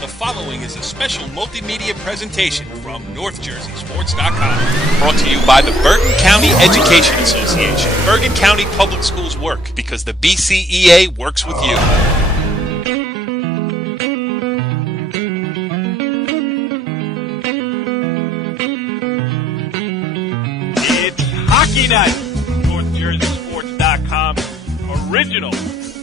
The following is a special multimedia presentation from NorthJerseySports.com. Brought to you by the Bergen County Education Association. Bergen County Public Schools work because the BCEA works with you. It's Hockey Night, NorthJerseySports.com's original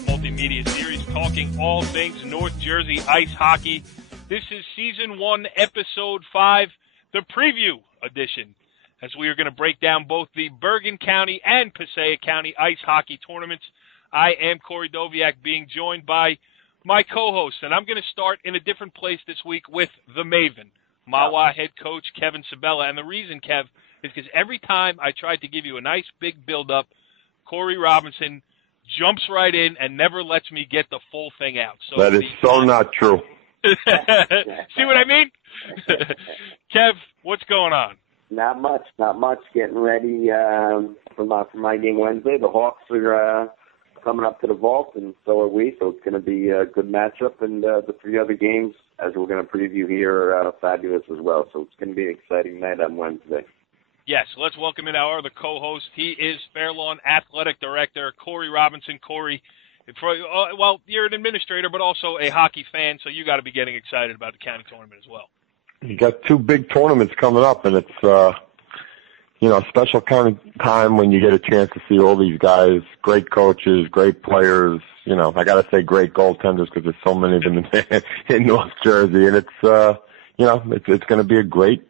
multimedia series talking all things North Jersey ice hockey. This is Season 1, Episode 5, the preview edition, as we are going to break down both the Bergen County and Passaic County ice hockey tournaments. I am Cory Robinson, being joined by my co-host, and I'm going to start in a different place this week with the Maven, Mawa head coach Kevin Sabella. And the reason, Kev, is because every time I tried to give you a nice big build-up, Cory Robinson jumps right in and never lets me get the full thing out. So that is so not true. See what I mean? Kev, what's going on? Not much. Getting ready for my game Wednesday. The Hawks are coming up to the Vault, and so are we. So it's going to be a good matchup. And the three other games, as we're going to preview here, are fabulous as well. So it's going to be an exciting night on Wednesday. Yes, let's welcome in our other co-host. He is Fairlawn Athletic Director, Cory Robinson. Cory, well, you're an administrator, but also a hockey fan, so you got to be getting excited about the county tournament as well. You got two big tournaments coming up, and it's a special kind of time when you get a chance to see all these guys, great coaches, great players. I got to say great goaltenders because there's so many of them in North Jersey, and it's going to be a great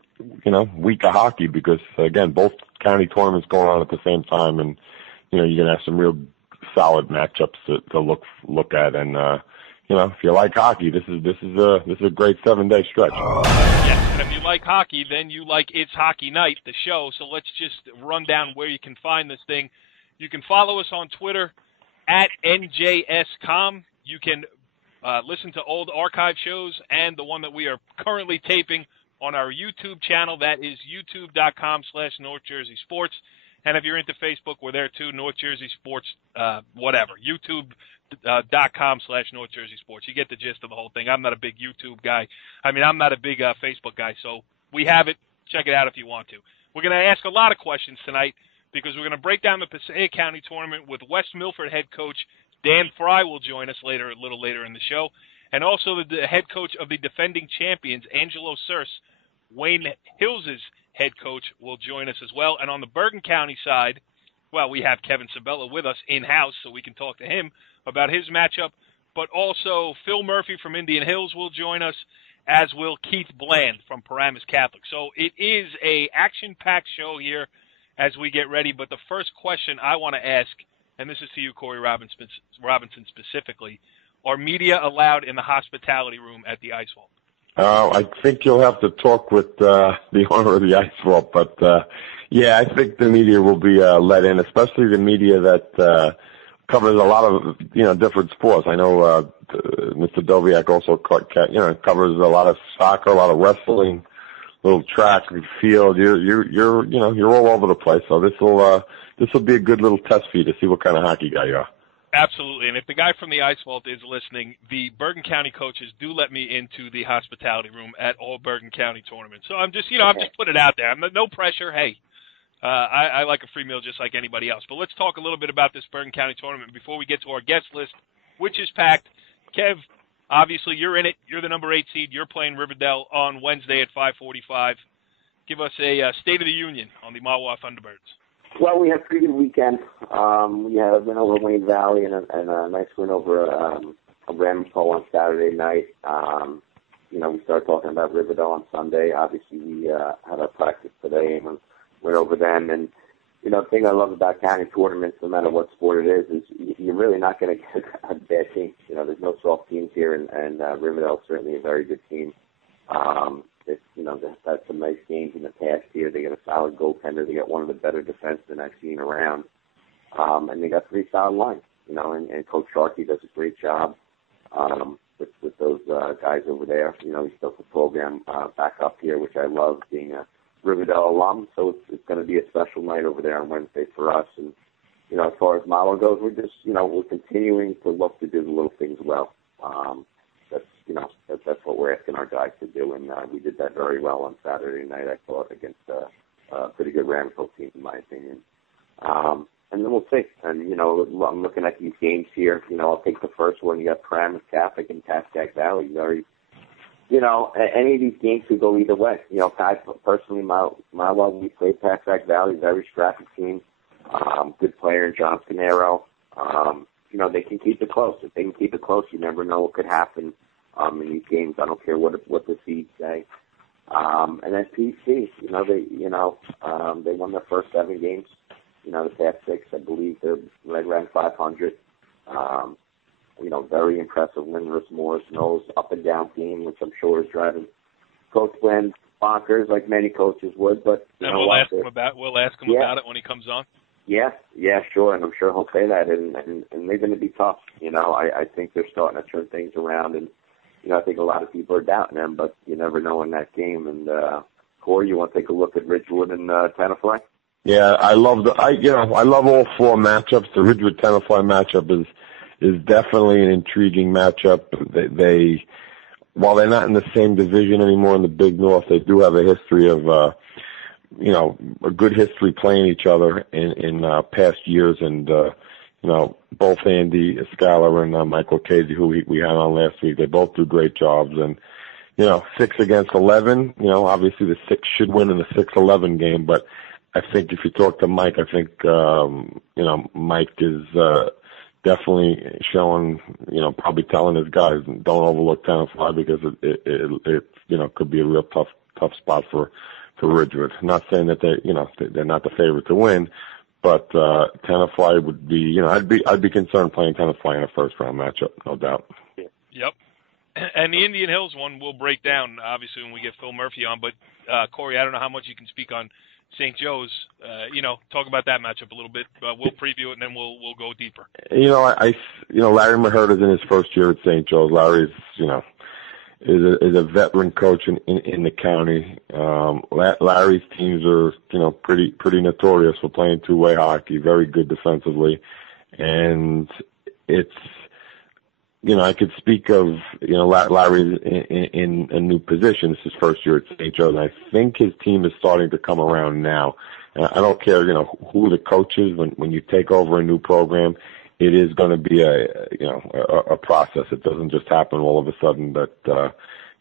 week of hockey because, again, both county tournaments going on at the same time, and, you're going to have some real solid matchups to look at. And, if you like hockey, this is a great 7-day stretch. Yes, and if you like hockey, then you like It's Hockey Night, the show. So let's just run down where you can find this thing. You can follow us on Twitter at NJSCom. You can listen to old archive shows and the one that we are currently taping on our YouTube channel. That is youtube.com/NorthJerseySports. And if you're into Facebook, we're there too, North Jersey Sports, youtube.com/NorthJerseySports. You get the gist of the whole thing. I'm not a big YouTube guy. I'm not a big Facebook guy, so we have it. Check it out if you want to. We're going to ask a lot of questions tonight because we're going to break down the Passaic County tournament with West Milford head coach Dan Fry will join us a little later in the show. And also the head coach of the defending champions, Angelo Serse, Wayne Hills' head coach, will join us as well. And on the Bergen County side, well, we have Kevin Sabella with us in-house, so we can talk to him about his matchup. But also Phil Murphy from Indian Hills will join us, as will Keith Bland from Paramus Catholic. So it is a action-packed show here as we get ready. But the first question I want to ask, and this is to you, Cory Robinson specifically, are media allowed in the hospitality room at the Ice Vault? I think you'll have to talk with the owner of the Ice Vault, but yeah, I think the media will be let in, especially the media that covers a lot of different sports. I know Mr. Doviak also covers a lot of soccer, a lot of wrestling, little track and field. You're all over the place, so this will be a good little test for you to see what kind of hockey guy you are. Absolutely, and if the guy from the Ice Vault is listening, the Bergen County coaches do let me into the hospitality room at all Bergen County tournaments. So I'm just put it out there. No pressure. Hey, I like a free meal just like anybody else. But let's talk a little bit about this Bergen County tournament before we get to our guest list, which is packed. Kev, obviously you're in it. You're the number 8 seed. You're playing Riverdale on Wednesday at 5:45. Give us a State of the Union on the Mawa Thunderbirds. Well, we had a pretty good weekend. We had a win over Wayne Valley and a nice win over a Ramapo on Saturday night. We started talking about Riverdale on Sunday. Obviously, we had our practice today and went over them. And, the thing I love about county tournaments, no matter what sport it is you're really not going to get a bad team. There's no soft teams here, and Riverdale is certainly a very good team. They've had some nice games in the past here. They got a solid goaltender. They got one of the better defensemen I've seen around. And they got 3 solid lines, and Coach Sharkey does a great job with those guys over there. He's built the program back up here, which I love, being a Riverdale alum. So it's going to be a special night over there on Wednesday for us. And, as far as model goes, we're just, we're continuing to look to do the little things well. That's, that's what we're asking our guys to do, and we did that very well on Saturday night, I thought, against a pretty good Ramsville team, in my opinion. And then we'll see. And, I'm looking at these games here. I'll take the first one. You got Paramus Catholic and Passaic Valley. Any of these games could go either way. I personally, my love, we played Passaic Valley, very scrappy team. Good player in John Pinero. They can keep it close. If they can keep it close, you never know what could happen in these games. I don't care what the seeds say. And then PC, they won their first 7 games. The past 6, I believe they're right around 500. Very impressive win versus Morris Knowles, up and down team, which I'm sure is driving Coach Glenn bonkers, like many coaches would. But we'll ask him about it when he comes on. Yeah, sure, and I'm sure he'll say that. And they're going to be tough. I think they're starting to turn things around, and I think a lot of people are doubting them, but you never know in that game. And Cory, you want to take a look at Ridgewood and Tenafly? Yeah, I love I love all 4 matchups. The Ridgewood Tenafly matchup is definitely an intriguing matchup. They while they're not in the same division anymore in the Big North, they do have a history of a good history playing each other in past years, and both Andy Escala and Michael Casey, who we had on last week, they both do great jobs. And 6 against 11, obviously the 6 should win in the 6-11 game, but I think if you talk to Mike, I think, Mike is definitely showing, probably telling his guys, don't overlook Tenafly because it could be a real tough spot for Ridgewood. Not saying that they're not the favorite to win, but Tenafly would be, I'd be concerned playing Tenafly in a first-round matchup, no doubt. Yep. And the Indian Hills one we'll break down, obviously, when we get Phil Murphy on. But, Cory, I don't know how much you can speak on St. Joe's, talk about that matchup a little bit. We'll preview it, and then we'll go deeper. Larry Mahert is in his first year at St. Joe's. Larry's, is a veteran coach in the county. Larry's teams are, pretty notorious for playing two-way hockey, very good defensively. And it's, I could speak of, Larry's in a new position. This is his first year at St. Joe's, and I think his team is starting to come around now. And I don't care, who the coach is. When you take over a new program, it is going to be a process. It doesn't just happen all of a sudden that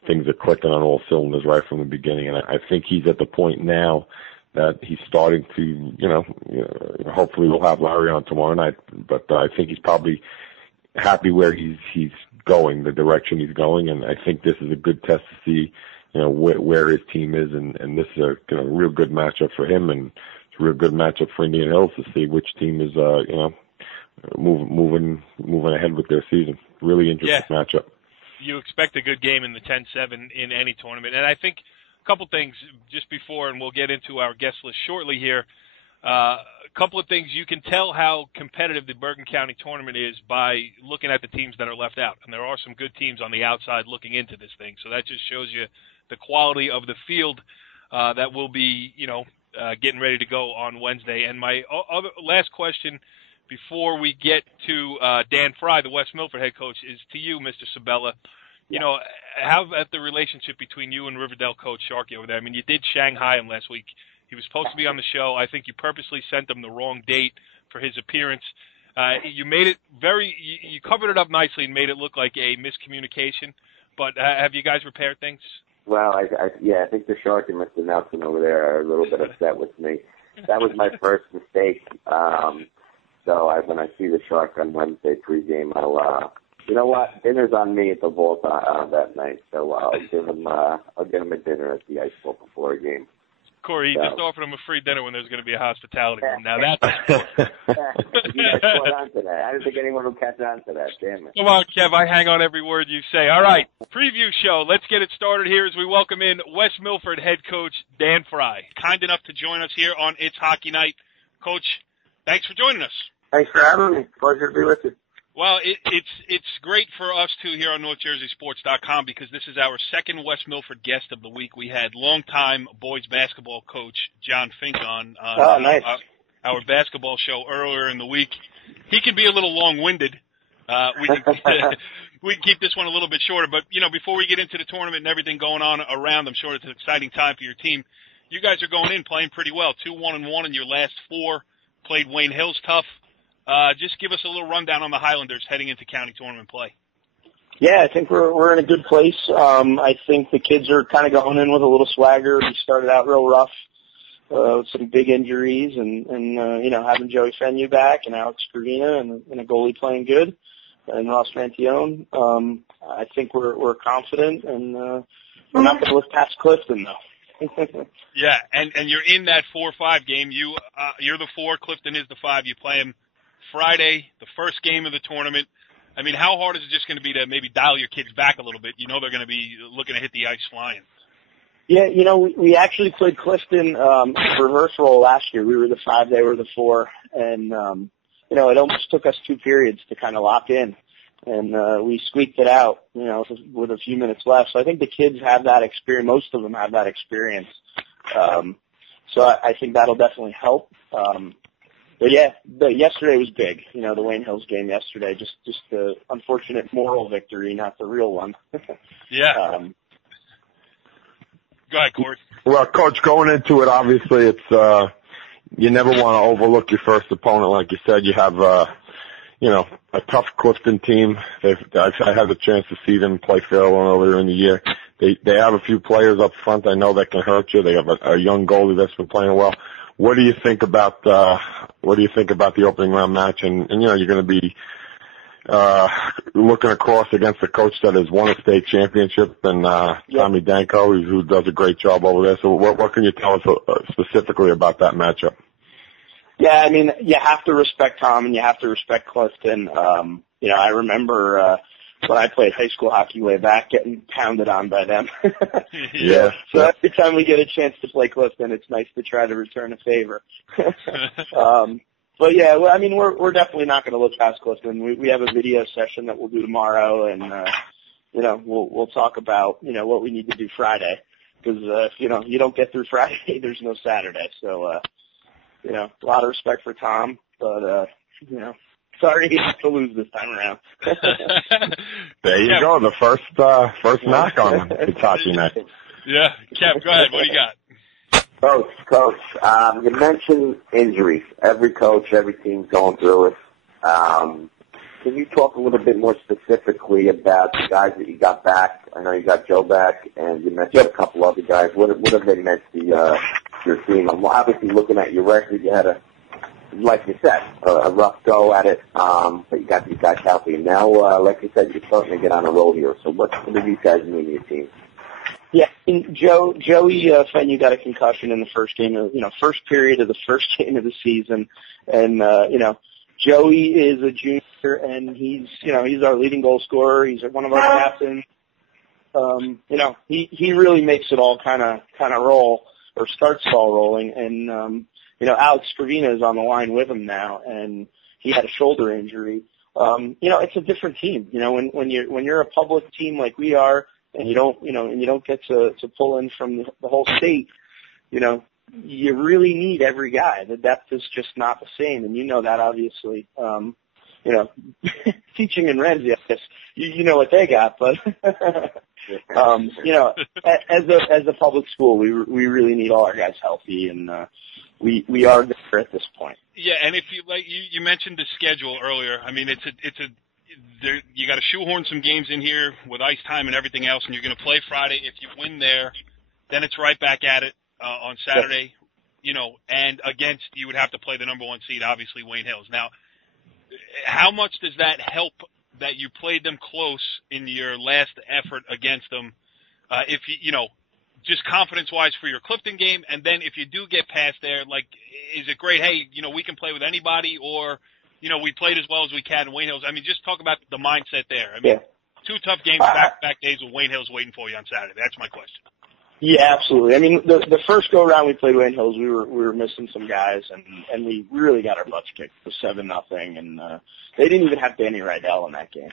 things are clicking on all cylinders right from the beginning. And I think he's at the point now that he's starting to, hopefully we'll have Larry on tomorrow night. But I think he's probably happy where he's going, the direction he's going, and I think this is a good test to see, where his team is, and this is a real good matchup for him, and it's a real good matchup for Indian Hills to see which team is, moving ahead with their season. Really interesting matchup. You expect a good game in the 10-7 in any tournament, and I think a couple things just before, and we'll get into our guest list shortly here. A couple of things. You can tell how competitive the Bergen County tournament is by looking at the teams that are left out. And there are some good teams on the outside looking into this thing. So that just shows you the quality of the field that will be, getting ready to go on Wednesday. And my other last question before we get to Dan Fry, the West Milford head coach, is to you, Mr. Sabella. How about the relationship between you and Riverdale coach Sharkey over there? I mean, you did Shanghai him last week. He was supposed to be on the show. I think you purposely sent him the wrong date for his appearance. You made it you covered it up nicely and made it look like a miscommunication. But have you guys repaired things? Well, I think the Shark and Mr. Nelson over there are a little bit upset with me. That was my first mistake. So when I see the Shark on Wednesday pregame, I'll, you know what? Dinner's on me at the Vault that night. So I'll give him a dinner at the Ice Bowl before a game. Cory, you just offered him a free dinner when there's going to be a hospitality room. Now that's you guys caught on to that. I didn't think anyone would catch on to that. Damn it. Come on, Kev. I hang on every word you say. All right, preview show. Let's get it started here as we welcome in West Milford head coach Dan Fry. Kind enough to join us here on It's Hockey Night. Coach, thanks for joining us. Thanks for having me. Pleasure to be with you. Well, it's great for us, too, here on NorthJerseySports.com because this is our second West Milford guest of the week. We had longtime boys basketball coach John Fink on nice. Our basketball show earlier in the week. He can be a little long-winded. we can keep this one a little bit shorter. But, before we get into the tournament and everything going on around, I'm sure it's an exciting time for your team. You guys are going in playing pretty well, 2-1-1 in your last 4. Played Wayne Hills tough. Just give us a little rundown on the Highlanders heading into county tournament play. Yeah, I think we're in a good place. I think the kids are kind of going in with a little swagger. We started out real rough, with some big injuries, and having Joey Fenu back and Alex Scravina and a goalie playing good, and Ross Mantione. I think we're confident, and we're not going to look past Clifton though. Yeah, and you're in that 4-5 game. You're the 4, Clifton is the 5. You play them Friday, the first game of the tournament. I mean, how hard is it just going to be to maybe dial your kids back a little bit? They're going to be looking to hit the ice flying. Yeah, we actually played Clifton reverse role last year. We were the 5, they were the 4, and it almost took us 2 periods to kind of lock in, and we squeaked it out, with a few minutes left. So I think the kids have that experience. Most of them have that experience. So I think that'll definitely help. But yesterday was big. The Wayne Hills game yesterday, just the unfortunate moral victory, not the real one. Yeah. Go ahead, Cory. Well, Coach, going into it, obviously it's you never want to overlook your first opponent. Like you said, you have a tough Clifton team. I had the chance to see them play Fairlawn earlier in the year. They have a few players up front I know that can hurt you. They have a young goalie that's been playing well. What do you think about the opening round match? And you're going to be looking across against a coach that has won a state championship, and Tommy Danko, who does a great job over there. So what can you tell us specifically about that matchup? Yeah, I mean, you have to respect Tom and you have to respect Clifton. I remember when I played high school hockey way back, getting pounded on by them. Yeah. So every time we get a chance to play Clifton, it's nice to try to return a favor. But yeah, well, I mean, we're definitely not going to look past Clifton. We have a video session that we'll do tomorrow, and we'll talk about what we need to do Friday, because if you don't get through Friday, there's no Saturday. So a lot of respect for Tom, but sorry to lose this time around. There you go, the first knock on Hitachi night. Yeah, Kev, go ahead. What do you got? Coach, you mentioned injuries. Every coach, every team's going through it. Can you talk a little bit more specifically about the guys that you got back? I know you got Joe back, and you mentioned a couple other guys. What have they meant to your team? I'm obviously looking at your record. You had like you said, a rough go at it, but you got these guys healthy. And now, like you said, you're starting to get on a roll here. So what do these guys mean to your team? Yeah, Joey Fenu got a concussion in the first game of, first period of the first game of the season. And, Joey is a junior, and he's our leading goal scorer. He's one of our captains. He really makes it all kind of roll, or starts all rolling. And, Alex Scravina is on the line with him now, and he had a shoulder injury. It's a different team. When you're a public team like we are, and you don't get to pull in from the whole state, you really need every guy. The depth is just not the same, and that obviously. Teaching in Ramsey, I guess you know what they got, but as a public school, we really need all our guys healthy, and we are there at this point. Yeah, and if you mentioned the schedule earlier. I mean, you got to shoehorn some games in here with ice time and everything else, and you're going to play Friday. If you win there, then it's right back at it on Saturday. And against, you would have to play the number 1 seed, obviously Wayne Hills. Now, how much does that help that you played them close in your last effort against them? If just confidence-wise for your Clifton game, and then if you do get past there, is it great? Hey, we can play with anybody, or we played as well as we can in Wayne Hills. I mean, just talk about the mindset there. I mean, 2 tough games, back-to-back days with Wayne Hills waiting for you on Saturday. That's my question. Yeah, absolutely. I mean, the first go around we played Wayne Hills, we were missing some guys, and we really got our butts kicked. It was 7-0, and they didn't even have Danny Rydell in that game.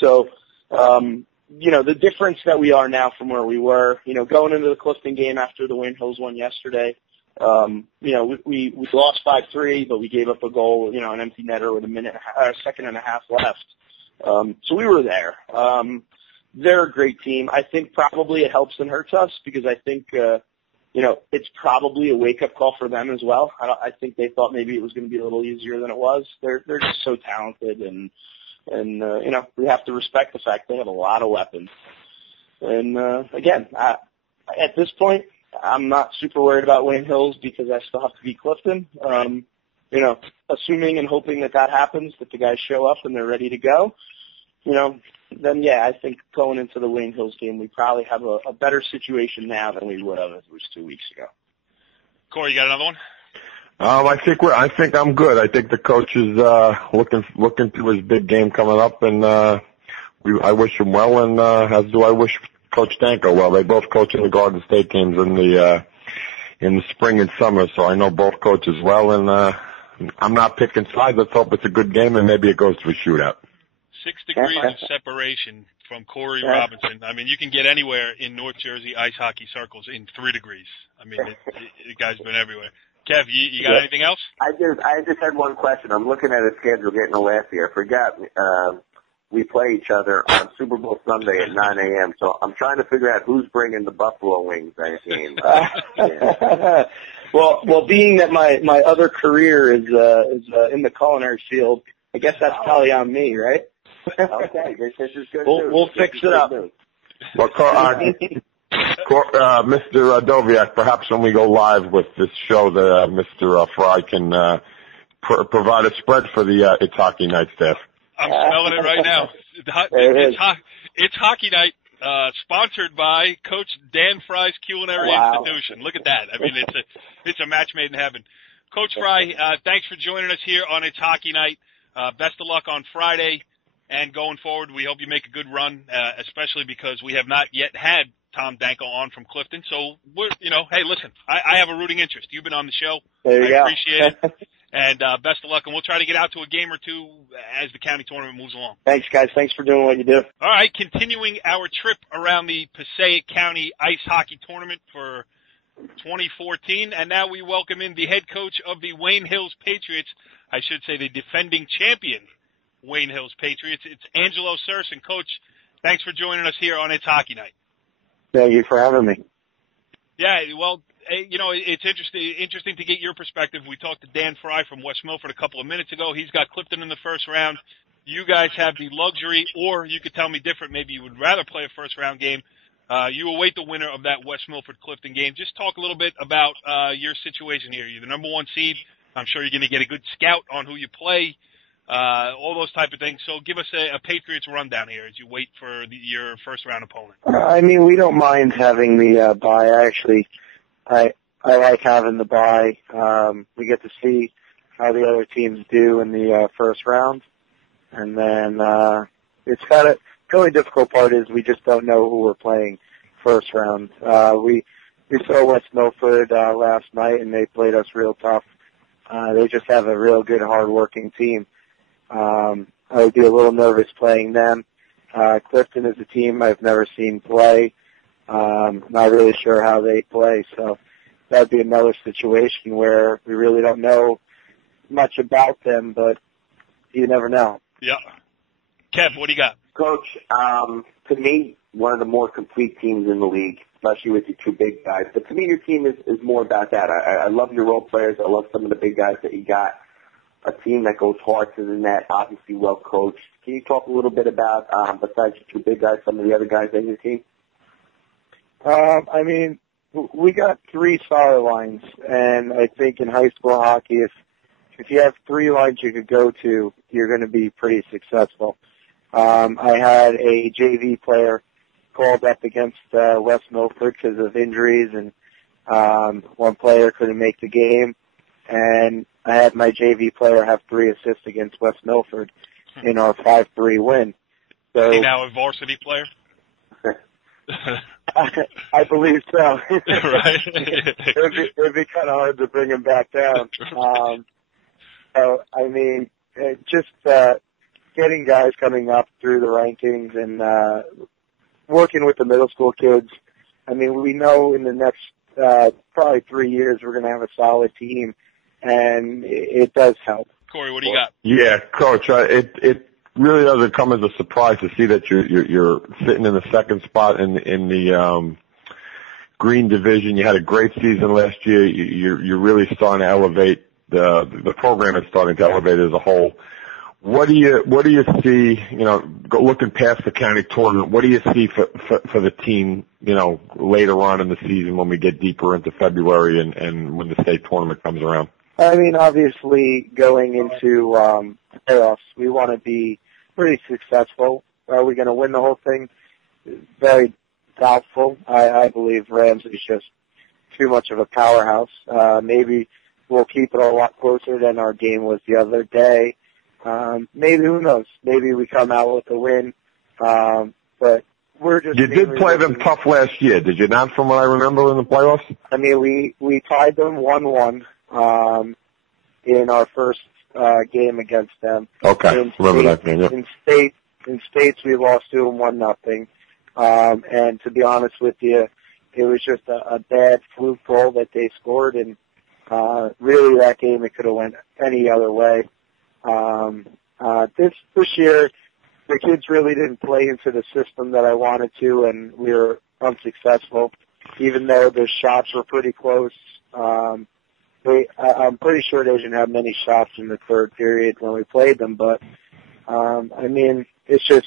So, the difference that we are now from where we were, going into the Clifton game after the Wayne Hills won yesterday, we lost 5-3, but we gave up a goal, an empty netter with a second and a half left. So we were there. They're a great team. I think probably it helps and hurts us because I think, it's probably a wake-up call for them as well. I think they thought maybe it was going to be a little easier than it was. They're just so talented, and we have to respect the fact they have a lot of weapons. And again, at this point, I'm not super worried about Wayne Hills because I still have to beat Clifton. Assuming and hoping that happens, that the guys show up and they're ready to go, then I think going into the Wayne Hills game, we probably have a better situation now than we would have if it was 2 weeks ago. Corey, you got another one? I think I'm good. I think the coach is looking to his big game coming up, and I wish him well, and as do I wish Coach Danko well. They both coach in the Garden State games in the spring and summer, so I know both coaches well, and I'm not picking sides. Let's hope it's a good game, and maybe it goes to a shootout. 6 degrees of separation from Cory Robinson. I mean, you can get anywhere in North Jersey ice hockey circles in 3 degrees. I mean, the guy's been everywhere. Kev, you got anything else? I just had one question. I'm looking at his schedule, getting a laugh here. I forgot we play each other on Super Bowl Sunday at 9 a.m., so I'm trying to figure out who's bringing the Buffalo Wings that game. Well, being that my other career is in the culinary field, I guess that's probably on me, right? Okay, this is good. We'll fix it up. Well, Mr. Doviak, perhaps when we go live with this show, Mr. Fry can provide a spread for the It's Hockey Night staff. I'm smelling it right now. It's Hockey Night, sponsored by Coach Dan Fry's Culinary Institution. Look at that. I mean, it's a match made in heaven. Coach Fry, thanks for joining us here on It's Hockey Night. Best of luck on Friday. And going forward, we hope you make a good run, especially because we have not yet had Tom Danko on from Clifton. So hey, listen, I have a rooting interest. You've been on the show. There you go. I appreciate it. And best of luck, and we'll try to get out to a game or two as the county tournament moves along. Thanks, guys. Thanks for doing what you do. All right, continuing our trip around the Passaic County Ice Hockey Tournament for 2014, and now we welcome in the head coach of the Wayne Hills Patriots, I should say the defending champion Wayne Hills Patriots. It's Angelo Serse. And Coach, thanks for joining us here on It's Hockey Night. Thank you for having me. Yeah, well, it's interesting to get your perspective. We talked to Dan Fry from West Milford a couple of minutes ago. He's got Clifton in the first round. You guys have the luxury, or you could tell me different. Maybe you would rather play a first-round game. You await the winner of that West Milford-Clifton game. Just talk a little bit about your situation here. You're the number 1 seed. I'm sure you're going to get a good scout on who you play. All those type of things. So give us a Patriots rundown here as you wait for your first-round opponent. I mean, we don't mind having the bye. I like having the bye. We get to see how the other teams do in the first round. And then it's kind of the only difficult part is we just don't know who we're playing first round. We saw West Milford last night, and they played us real tough. They just have a real good, hard-working team. I would be a little nervous playing them. Clifton is a team I've never seen play. Not really sure how they play, so that'd be another situation where we really don't know much about them, but you never know. Yeah. Kev, what do you got? Coach, to me, one of the more complete teams in the league, especially with your 2 big guys. But to me, your team is more about that. I love your role players. I love some of the big guys that you got. A team that goes hard to the net, obviously well coached. Can you talk a little bit about, besides your 2 big guys, some of the other guys in your team? I mean, we got 3 solid lines, and I think in high school hockey, if you have 3 lines you could go to, you're going to be pretty successful. I had a JV player called up against West Milford because of injuries, and one player couldn't make the game. And I had my JV player have 3 assists against West Milford in our 5-3 win. So, is he now a varsity player? I believe so. Right. it would be kind of hard to bring him back down. So, I mean, just getting guys coming up through the rankings and working with the middle school kids. I mean, we know in the next probably 3 years we're going to have a solid team. And it does help. Corey, what do you got? Yeah, Coach, really doesn't come as a surprise to see that you're sitting in the second spot in the Green Division. You had a great season last year. You're really starting to elevate the program is starting to elevate as a whole. What do you see? Looking past the county tournament, what do you see for the team? Later on in the season when we get deeper into February and when the state tournament comes around. I mean, obviously, going into playoffs, we want to be pretty successful. Are we going to win the whole thing? Very doubtful. I believe Rams is just too much of a powerhouse. Maybe we'll keep it a lot closer than our game was the other day. Maybe, who knows? Maybe we come out with a win. But we're just. You did play them tough last year, did you not? From what I remember in the playoffs. I mean, we tied them 1-1 in our first game against them. Okay, remember that game. Yeah. In states, we lost to them 1-0. And to be honest with you, it was just a bad fluke goal that they scored, and really that game it could have went any other way. This year, the kids really didn't play into the system that I wanted to, and we were unsuccessful, even though the shots were pretty close. I'm pretty sure they didn't have many shots in the third period when we played them, but I mean, it's just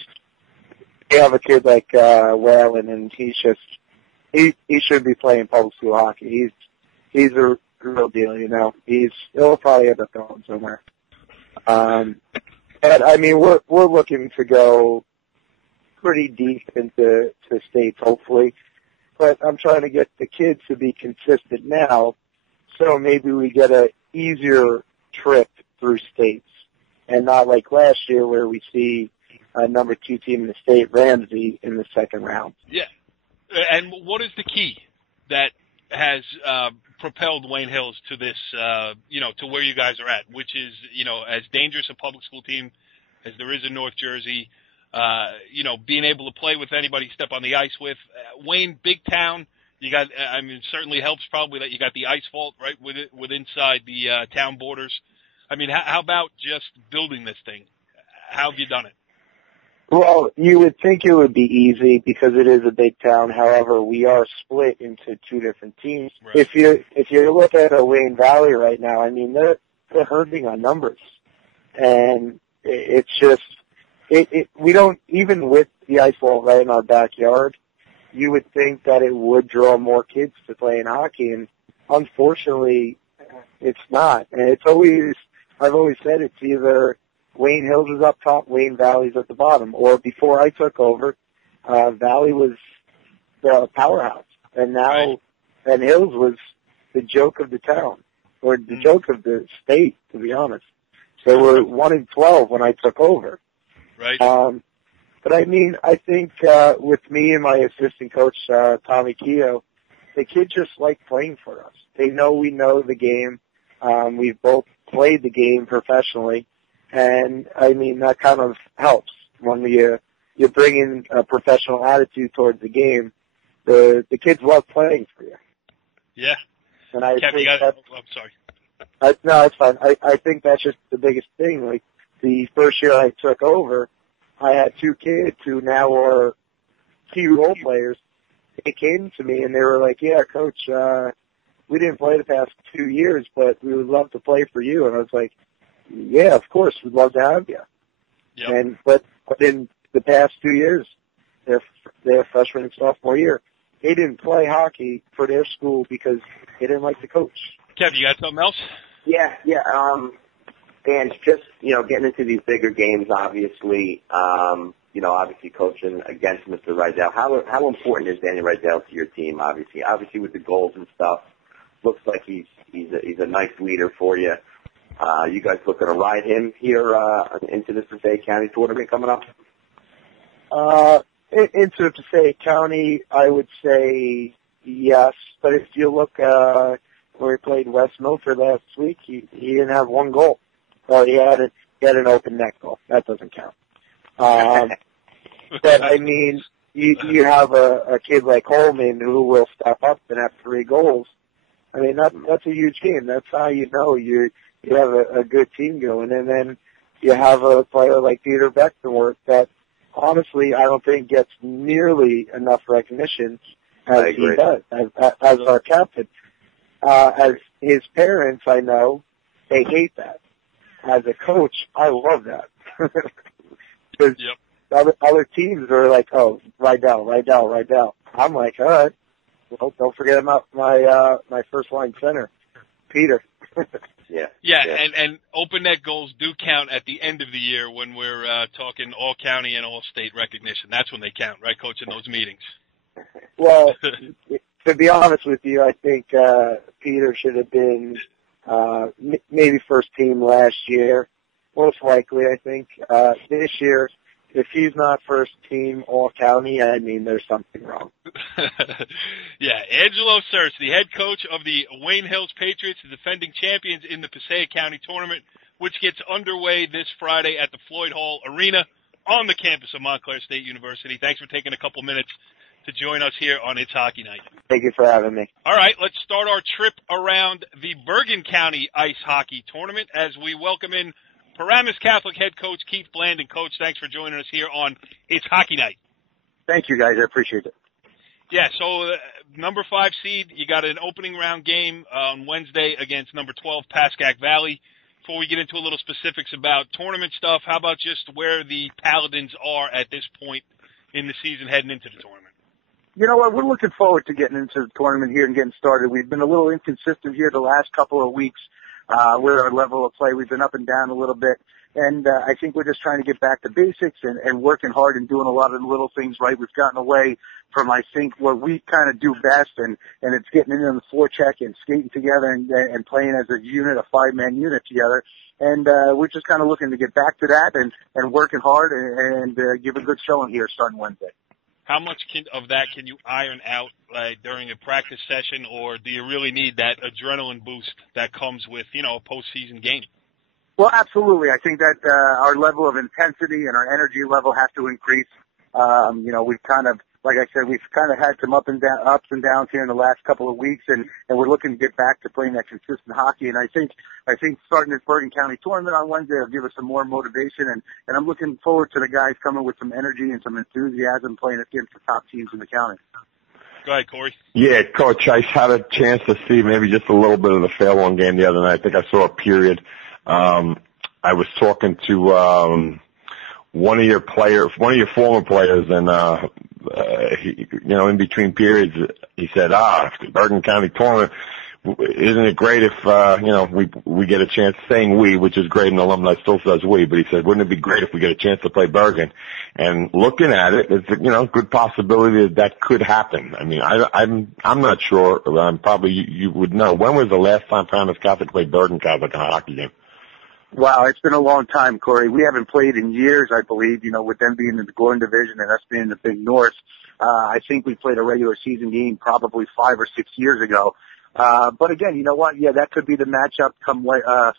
you have a kid like Whalen, and he should be playing public school hockey. He's a real deal, he'll probably end up going somewhere. And I mean, we're looking to go pretty deep into states, hopefully. But I'm trying to get the kids to be consistent now, so maybe we get a easier trip through states, and not like last year where we see a number 2 team in the state, Ramsey, in the second round. Yeah. And what is the key that has propelled Wayne Hills to this, to where you guys are at, which is, as dangerous a public school team as there is in North Jersey, being able to play with anybody you step on the ice with. Wayne, big town. You got, it certainly helps probably that you got the ice vault right with inside the town borders. I mean, how about just building this thing? How have you done it? Well, you would think it would be easy because it is a big town. However, we are split into 2 different teams. Right. If you look at Wayne Valley right now, I mean, they're hurting on numbers, and it's just we don't, even with the ice vault right in our backyard, you would think that it would draw more kids to play in hockey, and unfortunately, it's not. And I've always said it's either Wayne Hills is up top, Wayne Valley's at the bottom. Or before I took over, Valley was the powerhouse, and now and Hills was the joke of the town, or the joke of the state, to be honest. They were 1-12 when I took over. Right. But I mean, I think with me and my assistant coach, Tommy Keogh, the kids just like playing for us. They know we know the game. We've both played the game professionally. And, I mean, that kind of helps when you bring in a professional attitude towards the game. The kids love playing for you. Yeah. And I Kevin, think I'm sorry. No, it's fine. I think that's just the biggest thing. Like, the first year I took over, I had 2 kids who now are key role players. They came to me and they were like, yeah, Coach, we didn't play the past 2 years, but we would love to play for you. And I was like, yeah, of course, we'd love to have you. Yep. But in the past 2 years, their freshman and sophomore year, they didn't play hockey for their school because they didn't like the coach. Kevin, you got something else? Yeah. And just, getting into these bigger games, obviously, obviously coaching against Mr. Rydell. How important is Danny Rydell to your team, obviously with the goals and stuff? Looks like he's a nice leader for you. You guys looking to ride him here into the Passaic County tournament coming up? Into Passaic County, I would say yes. But if you look where he played West Milford last week, he didn't have 1 goal. Well, he had an open net goal. That doesn't count. But I mean, you have a kid like Holman who will step up and have 3 goals. I mean, that's a huge game. That's how you know you have a good team going. And then you have a player like Peter Beckworth that, honestly, I don't think gets nearly enough recognition as he does, as our captain. As his parents, I know, they hate that. As a coach, I love that. Because other teams are like, oh, Rydell. I'm like, all right, well, don't forget about my first line center, Peter. Yeah, and open net goals do count at the end of the year when we're talking all county and all state recognition. That's when they count, right, Coach, in those meetings? Well, to be honest with you, I think Peter should have been maybe first team last year, most likely, I think. This year, if he's not first team all county, I mean, there's something wrong. Yeah, Angelo Serse, the head coach of the Wayne Hills Patriots, the defending champions in the Passaic County tournament, which gets underway this Friday at the Floyd Hall Arena on the campus of Montclair State University. Thanks for taking a couple minutes to join us here on It's Hockey Night. Thank you for having me. All right, let's start our trip around the Bergen County Ice Hockey Tournament as we welcome in Paramus Catholic head coach Keith Blandon. Coach, thanks for joining us here on It's Hockey Night. Thank you, guys. I appreciate it. Yeah, so number 5 seed, you got an opening round game on Wednesday against number 12 Passaic Valley. Before we get into a little specifics about tournament stuff, how about just where the Paladins are at this point in the season heading into the tournament? You know what? We're looking forward to getting into the tournament here and getting started. We've been a little inconsistent here the last couple of weeks with our level of play. We've been up and down a little bit. And I think we're just trying to get back to basics and working hard and doing a lot of little things right. We've gotten away from, I think, what we kind of do best, and it's getting in on the forecheck and skating together and playing as a unit, a 5-man unit together. And we're just kind of looking to get back to that and working hard and give a good showing here starting Wednesday. How much of that can you iron out during a practice session, or do you really need that adrenaline boost that comes with, a postseason game? Well, absolutely. I think that our level of intensity and our energy level has to increase. We've kind of, like I said, we've kind of had some ups and downs here in the last couple of weeks, and we're looking to get back to playing that consistent hockey. And I think starting this Bergen County tournament on Wednesday will give us some more motivation, and I'm looking forward to the guys coming with some energy and some enthusiasm playing against the top teams in the county. Go ahead, Cory. Yeah, Coach, I had a chance to see maybe just a little bit of the fair-one game the other night. I think I saw a period. I was talking to one of your former players, and in between periods, he said, the Bergen County tournament, isn't it great if we get a chance, saying we, which is great, and alumni still says we, but he said, wouldn't it be great if we get a chance to play Bergen? And looking at it, it's a good possibility that could happen. I mean, I'm not sure. Probably you would know. When was the last time Paramus Catholic played Bergen Catholic in a hockey game? Wow, it's been a long time, Cory. We haven't played in years, I believe, with them being in the Gordon Division and us being in the Big North. I think we played a regular season game probably 5 or 6 years ago. But again, you know what? Yeah, that could be the matchup come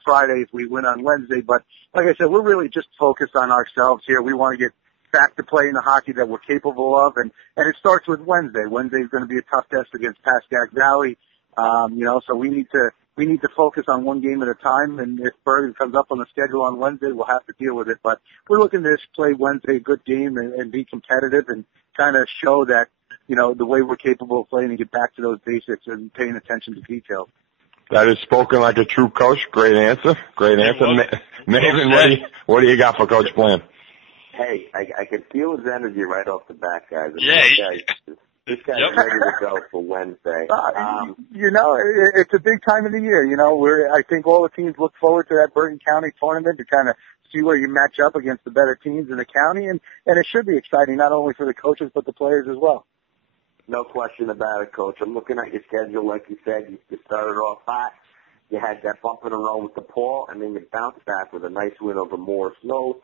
Friday if we win on Wednesday. But like I said, we're really just focused on ourselves here. We want to get back to playing the hockey that we're capable of, and it starts with Wednesday. Wednesday is going to be a tough test against Passaic Valley. So we need to focus on one game at a time, and if Bergen comes up on the schedule on Wednesday, we'll have to deal with it. But we're looking to just play Wednesday, a good game, and be competitive and kind of show that, the way we're capable of playing and get back to those basics and paying attention to details. That is spoken like a true coach. Great answer. Maven, what do you got for Coach Bland? Hey, I can feel his energy right off the bat, guys. This guy's ready to go for Wednesday. It's a big time of the year. I think all the teams look forward to that Bergen County tournament to kind of see where you match up against the better teams in the county, and it should be exciting not only for the coaches but the players as well. No question about it, Coach. I'm looking at your schedule, like you said. You started off hot. You had that bump in the road with DePaul, and then you bounced back with a nice win over Morris Knowles.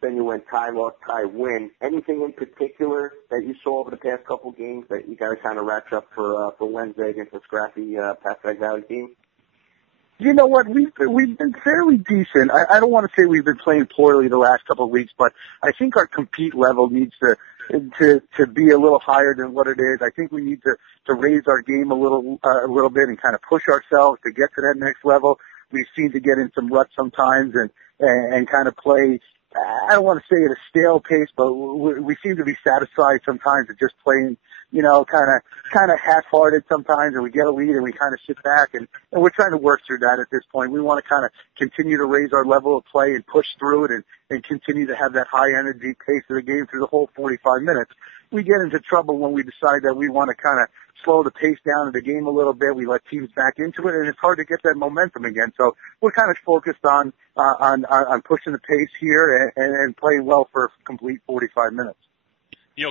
Then you went tie loss, tie win. Anything in particular that you saw over the past couple games that you guys kind of wrapped up for Wednesday against the scrappy Passaic Valley team? You know what? We've been fairly decent. I don't want to say we've been playing poorly the last couple of weeks, but I think our compete level needs to be a little higher than what it is. I think we need to raise our game a little bit and kind of push ourselves to get to that next level. we seem to get in some ruts sometimes and kind of play. I don't want to say at a stale pace, but we seem to be satisfied sometimes at just playing, kind of half-hearted sometimes, and we get a lead and we kind of sit back, and we're trying to work through that at this point. We want to kind of continue to raise our level of play and push through it and continue to have that high-energy pace of the game through the whole 45 minutes. We get into trouble when we decide that we want to kind of slow the pace down of the game a little bit. We let teams back into it, and it's hard to get that momentum again. So we're kind of focused on pushing the pace here and playing well for a complete 45 minutes.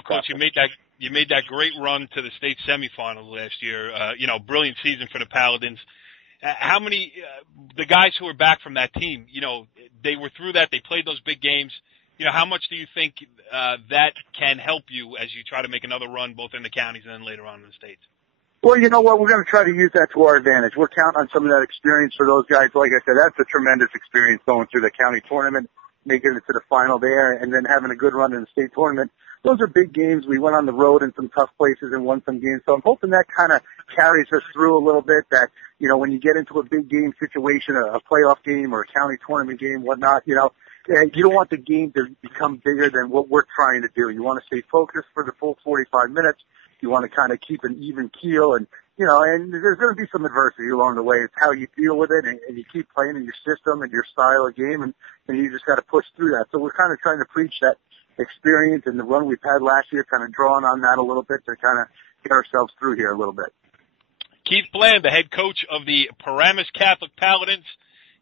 Coach, you made that great run to the state semifinals last year. Brilliant season for the Paladins. How many the guys who are back from that team? They were through that. They played those big games. How much do you think that can help you as you try to make another run both in the counties and then later on in the states? Well, you know what? We're going to try to use that to our advantage. We're counting on some of that experience for those guys. Like I said, that's a tremendous experience going through the county tournament, making it to the final there, and then having a good run in the state tournament. Those are big games. We went on the road in some tough places and won some games. So I'm hoping that kind of carries us through a little bit, that, when you get into a big game situation, a playoff game or a county tournament game, whatnot, you don't want the game to become bigger than what we're trying to do. You want to stay focused for the full 45 minutes. You want to kind of keep an even keel, and there's going to be some adversity along the way. It's how you deal with it, and you keep playing in your system and your style of game, and you just got to push through that. So we're kind of trying to preach that experience and the run we've had last year, kind of drawing on that a little bit to kind of get ourselves through here a little bit. Keith Bland, the head coach of the Paramus Catholic Paladins,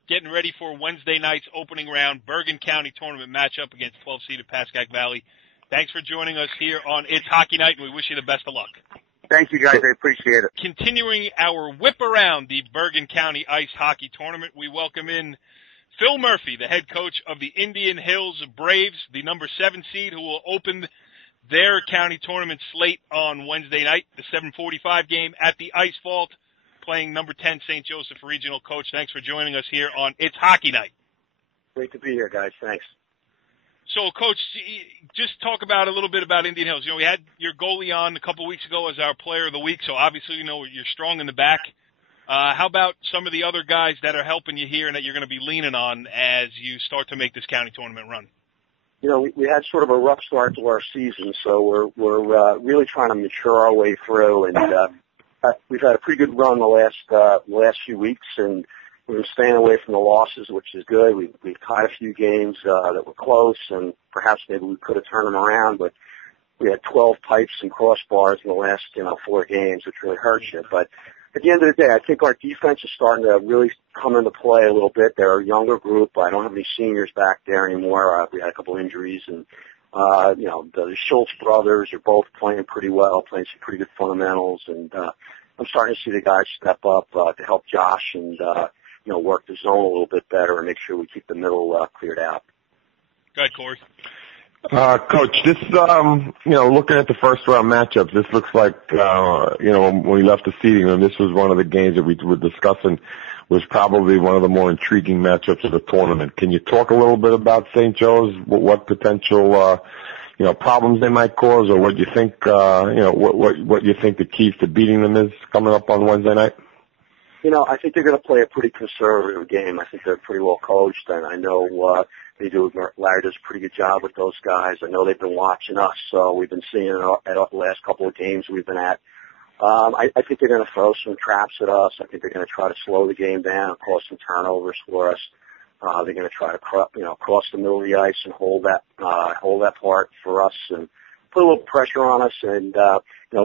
getting ready for Wednesday night's opening round Bergen County tournament matchup against 12-seeded Passaic Valley. Thanks for joining us here on It's Hockey Night, and we wish you the best of luck. Thank you, guys. I appreciate it. Continuing our whip around the Bergen County Ice Hockey Tournament, we welcome in Phil Murphy, the head coach of the Indian Hills Braves, the number 7 seed, who will open their county tournament slate on Wednesday night, the 7:45 game at the Ice Vault, playing number 10 St. Joseph Regional. Coach, thanks for joining us here on It's Hockey Night. Great to be here, guys. Thanks. So, Coach, just talk about a little bit about Indian Hills. We had your goalie on a couple of weeks ago as our player of the week, so obviously you're strong in the back. How about some of the other guys that are helping you here and that you're going to be leaning on as you start to make this county tournament run? We had sort of a rough start to our season, so we're really trying to mature our way through, and we've had a pretty good run the last few weeks, and we've been staying away from the losses, which is good. We've tied a few games that were close, and perhaps maybe we could have turned them around, but we had 12 pipes and crossbars in the last 4 games, which really hurts you. But at the end of the day, I think our defense is starting to really come into play a little bit. They're a younger group. I don't have any seniors back there anymore. We had a couple injuries, and the Schultz brothers are both playing pretty well, playing some pretty good fundamentals, and I'm starting to see the guys step up to help Josh and work the zone a little bit better and make sure we keep the middle cleared out. Go ahead, Cory. Coach, this, looking at the first round matchups, this looks like, when we left the seating room, this was one of the games that we were discussing was probably one of the more intriguing matchups of the tournament. Can you talk a little bit about St. Joe's, what potential, problems they might cause, or what you think, what you think the keys to beating them is coming up on Wednesday night? I think they're going to play a pretty conservative game. I think they're pretty well coached, and I know Larry does a pretty good job with those guys. I know they've been watching us, so we've been seeing it at the last couple of games we've been at. I think they're going to throw some traps at us. I think they're going to try to slow the game down, cause some turnovers for us. They're going to try to cross the middle of the ice and hold that part for us and put a little pressure on us, and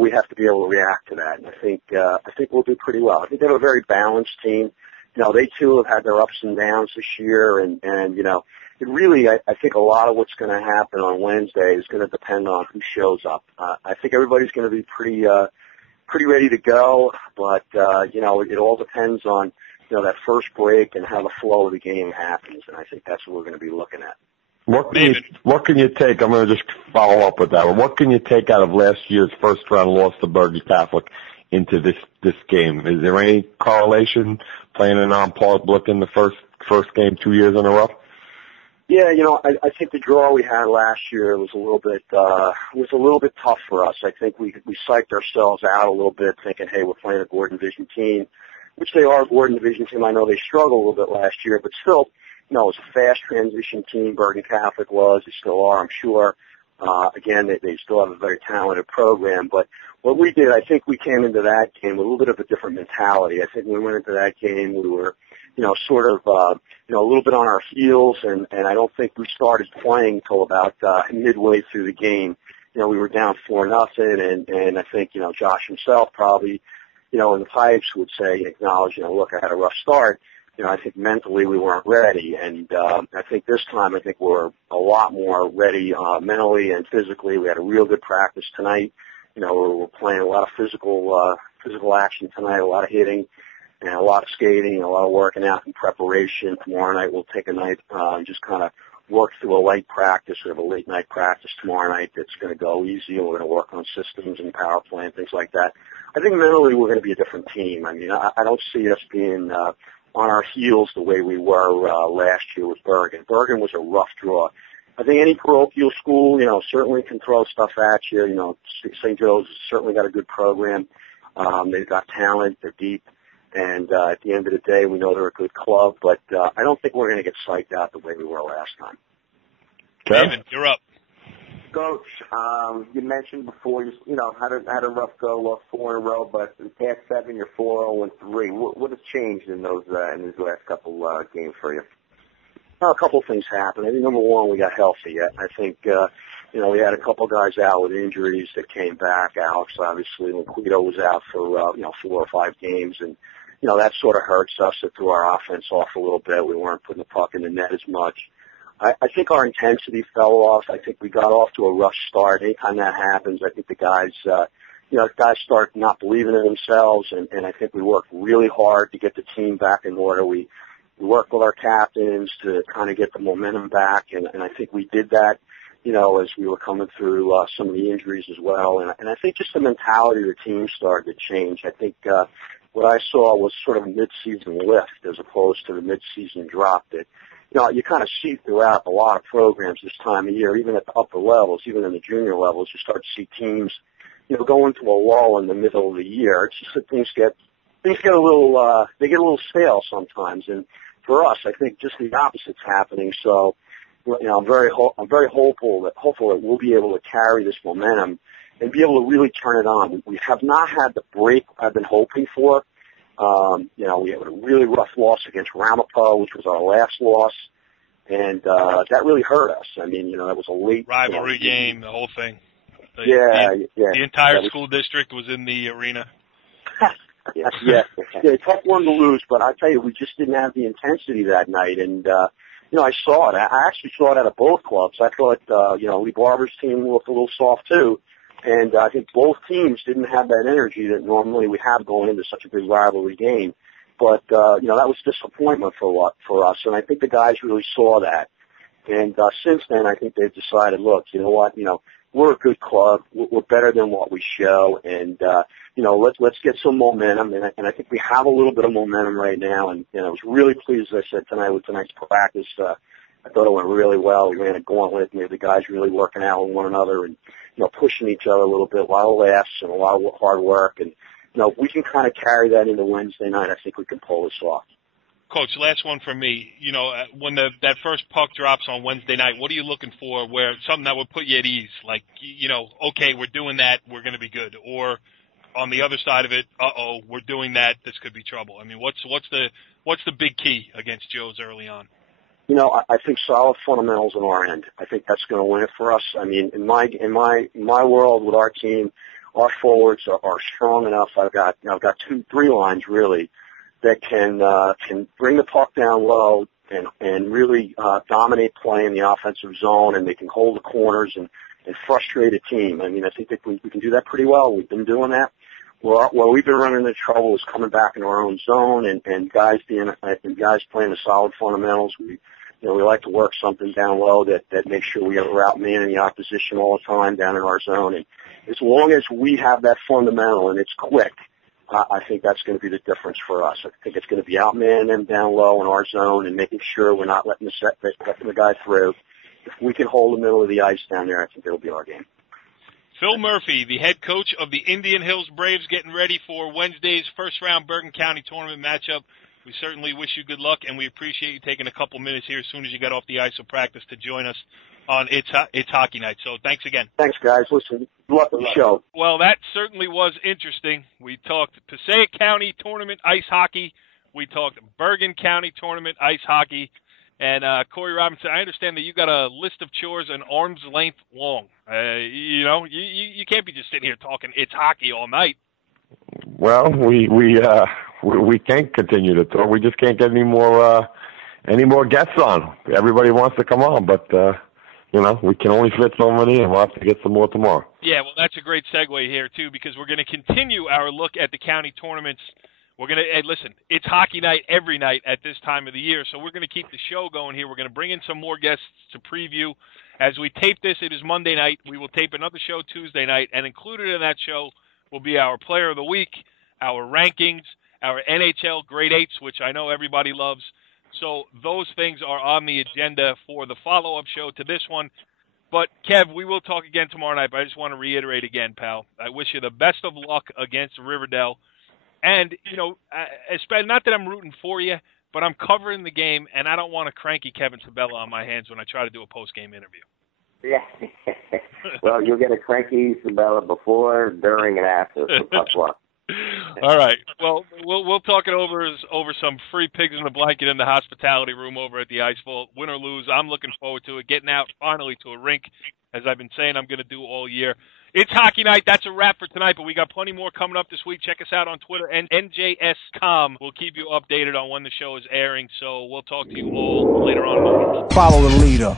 we have to be able to react to that. And I think we'll do pretty well. I think they have a very balanced team. They too have had their ups and downs this year, and it really, I think a lot of what's going to happen on Wednesday is going to depend on who shows up. I think everybody's going to be pretty ready to go, but it all depends on that first break and how the flow of the game happens, and I think that's what we're going to be looking at. What can you take? I'm going to just follow up with that one. What can you take out of last year's first round loss to Bergen Catholic into this game? Is there any correlation playing a non-public in the first game 2 years in a row? Yeah, I think the draw we had last year was a little bit tough for us. I think we psyched ourselves out a little bit, thinking, hey, we're playing a Gordon Division team. which they are a Gordon Division team. I know they struggled a little bit last year, but still, it was a fast transition team. Bergen Catholic was, they still are, I'm sure. Again, they still have a very talented program, but what we did, I think we came into that game with a little bit of a different mentality. I think when we went into that game, we were, sort of, a little bit on our heels, and I don't think we started playing till about midway through the game. We were down 4-0, and I think, Josh himself probably, in the pipes would say, acknowledge, look, I had a rough start. I think mentally we weren't ready, and I think this time we're a lot more ready mentally and physically. We had a real good practice tonight. We're playing a lot of physical action tonight, a lot of hitting, and a lot of skating, a lot of working out in preparation. Tomorrow night we'll take a night and just kind of work through a light practice. We have a late night practice tomorrow night that's going to go easy, and we're going to work on systems and power play and things like that. I think mentally we're going to be a different team. I mean, I don't see us being on our heels the way we were last year with Bergen. Bergen was a rough draw. I think any parochial school, certainly can throw stuff at you. St. Joe's has certainly got a good program. They've got talent. They're deep. And at the end of the day, we know they're a good club. But I don't think we're going to get psyched out the way we were last time. Maven, you're up. Coach, you mentioned before, had a rough go, lost 4 in a row, but in the past 7, you're 4-0-3. What has changed in these last couple games for you? Well, a couple of things happened. I think number one, we got healthy. I think, we had a couple of guys out with injuries that came back. Alex, obviously, Liquido was out for, 4 or 5 games, and, that sort of hurts us. It threw our offense off a little bit. We weren't putting the puck in the net as much. I think our intensity fell off. I think we got off to a rough start. Anytime that happens, I think the guys, guys start not believing in themselves, and I think we worked really hard to get the team back in order. We worked with our captains to kind of get the momentum back, and I think we did that, as we were coming through some of the injuries as well. And I think just the mentality of the team started to change. I think what I saw was sort of a mid-season lift as opposed to the mid-season drop that, you kind of see throughout a lot of programs this time of year, even at the upper levels, even in the junior levels, you start to see teams, go into a lull in the middle of the year. It's just that things get a little, they get a little stale sometimes. And for us, I think just the opposite's happening. So, I'm very hopeful that we'll be able to carry this momentum and be able to really turn it on. We have not had the break I've been hoping for. We had a really rough loss against Ramapo, which was our last loss, and that really hurt us. I mean, that was a late rivalry game, the whole thing. The entire school district was in the arena. Yeah, tough one to lose, but I tell you, we just didn't have the intensity that night, and I saw it. I actually saw it out of both clubs. I thought, Lee Barber's team looked a little soft too. And I think both teams didn't have that energy that normally we have going into such a big rivalry game. But, that was disappointment for us. And I think the guys really saw that. And since then, I think they've decided, look, you know what, we're a good club. We're better than what we show. And, let's get some momentum. And I think we have a little bit of momentum right now. And, I was really pleased, as I said tonight, with tonight's practice. I thought it went really well. We ran a gauntlet. The guys really working out with one another and, pushing each other a little bit, a lot of laughs and a lot of hard work. And, if we can kind of carry that into Wednesday night, I think we can pull this off. Coach, last one from me. When that first puck drops on Wednesday night, what are you looking for where something that would put you at ease? Like, okay, we're doing that, we're going to be good. Or on the other side of it, we're doing that, this could be trouble. I mean, what's the big key against Joe's early on? I think solid fundamentals on our end. I think that's going to win it for us. I mean, in my world with our team, our forwards are strong enough. I've got 3 lines really that can bring the puck down low and really dominate play in the offensive zone, and they can hold the corners and frustrate a team. I mean, I think that we can do that pretty well. We've been doing that. Where we've been running into trouble is coming back in our own zone and guys playing the solid fundamentals. We like to work something down low that makes sure we are out manning the opposition all the time down in our zone. And as long as we have that fundamental and it's quick, I think that's going to be the difference for us. I think it's going to be out manning them down low in our zone and making sure we're not letting the guy through. If we can hold the middle of the ice down there, I think it'll be our game. Phil Murphy, the head coach of the Indian Hills Braves, getting ready for Wednesday's first-round Bergen County tournament matchup. We certainly wish you good luck, and we appreciate you taking a couple minutes here as soon as you got off the ice of practice to join us on It's Hockey Night. So thanks again. Thanks, guys. Listen, good luck with the show. Well, that certainly was interesting. We talked Passaic County tournament ice hockey. We talked Bergen County tournament ice hockey. And Cory Robinson, I understand that you got a list of chores an arm's length long. You can't be just sitting here talking It's hockey all night. Well, we can't continue to talk. We just can't get any more guests on. Everybody wants to come on, but we can only fit so many, and we'll have to get some more tomorrow. Yeah, well, that's a great segue here too, because we're going to continue our look at the county tournaments. We're going to, listen, it's hockey night every night at this time of the year, so we're going to keep the show going here. We're going to bring in some more guests to preview. As we tape this, it is Monday night. We will tape another show Tuesday night, and included in that show will be our Player of the Week, our rankings, our NHL Grade 8s, which I know everybody loves. So those things are on the agenda for the follow-up show to this one. But, Kev, we will talk again tomorrow night, but I just want to reiterate again, pal. I wish you the best of luck against Riverdale. And, not that I'm rooting for you, but I'm covering the game, and I don't want a cranky Kevin Sabella on my hands when I try to do a post-game interview. Yeah. Well, you'll get a cranky Sabella before, during, and after, so tough luck. All right. Well, we'll talk it over some free pigs in the blanket in the hospitality room over at the Ice Vault. Win or lose, I'm looking forward to it, getting out finally to a rink, as I've been saying I'm going to do all year. It's Hockey Night. That's a wrap for tonight, but we got plenty more coming up this week. Check us out on Twitter, and NJS.com will keep you updated on when the show is airing, so we'll talk to you all later on in the week. Follow the leader.